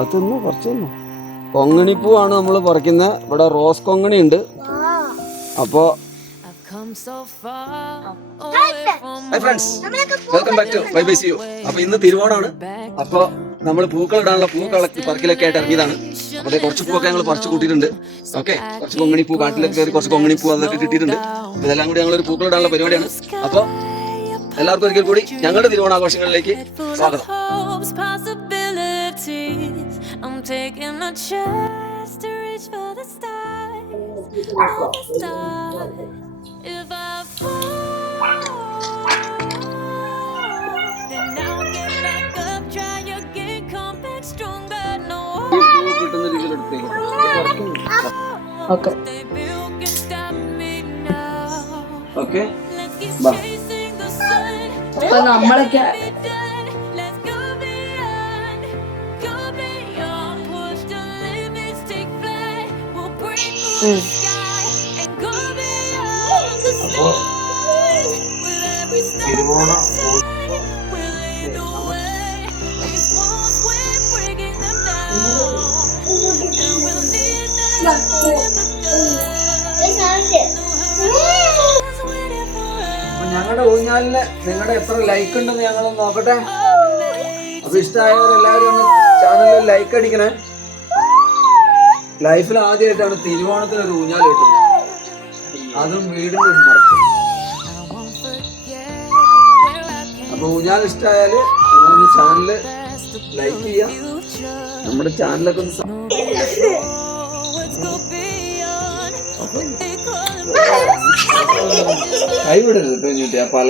അതൊന്നും കുറച്ചൊന്നും കൊങ്ങണിപ്പൂവാണ് നമ്മൾ പറിക്കുന്നത്. ഇവിടെ റോസ് കൊങ്ങണി ഉണ്ട്. അപ്പോ welcome back to bye bye see you. അപ്പൊ ഇന്ന് തിരുവോണമാണ്. അപ്പൊ നമ്മൾ പൂക്കൾ ഇടാനുള്ള പറിക്കലൊക്കെ ആയിട്ട് ഇറങ്ങിയതാണ്. അപ്പൊ കുറച്ച് പൂവൊക്കെ ഞങ്ങൾ പറിച്ചു കൂട്ടിയിട്ടുണ്ട്. ഓക്കെ, കുറച്ച് കൊങ്ങണിപ്പൂ കാട്ടിലൊക്കെ കയറി കുറച്ച് കൊങ്ങണിപ്പൂ അതൊക്കെ കിട്ടിയിട്ടുണ്ട്. അപ്പൊ ഇതെല്ലാം കൂടി ഞങ്ങളൊരു പൂക്കൾ ഇടാനുള്ള പരിപാടിയാണ്. അപ്പൊ എല്ലാവർക്കും ഒരിക്കൽ കൂടി ഞങ്ങളുടെ തിരുവോണാഘോഷങ്ങളിലേക്ക് സ്വാഗതം. I'm taking a chance to reach for the stars, If I fall, then I'll get back up, try again, come back stronger. No, okay. You can stop me now. Okay. Let's keep chasing the sun. അപ്പൊ നമ്മളൊക്കെ ഞങ്ങളുടെ ഊഞ്ഞാലിന് നിങ്ങളുടെ എത്ര ലൈക്ക് ഉണ്ടെന്ന് ഞങ്ങളൊന്ന് നോക്കട്ടെ. അപ്പൊ ഇഷ്ടമായവരെല്ലാവരും ഒന്ന് ചാനലിൽ ലൈക്ക് അടിക്കണേ. ലൈഫിൽ ആദ്യമായിട്ടാണ് തിരുവോണത്തിന് ഒരു ഊഞ്ഞാൽ കിട്ടുന്നത്, അതും വീടിന്റെ ഉമ്മർത്ത്. അപ്പൊ ഊഞ്ഞാൽ ഇഷ്ടമായാല് നമ്മളൊന്ന് ചാനല് ലൈക്ക് ചെയ്യാം. നമ്മുടെ ചാനലൊക്കെ ഒന്ന് കൈവിടരുത് കേട്ടോ. പല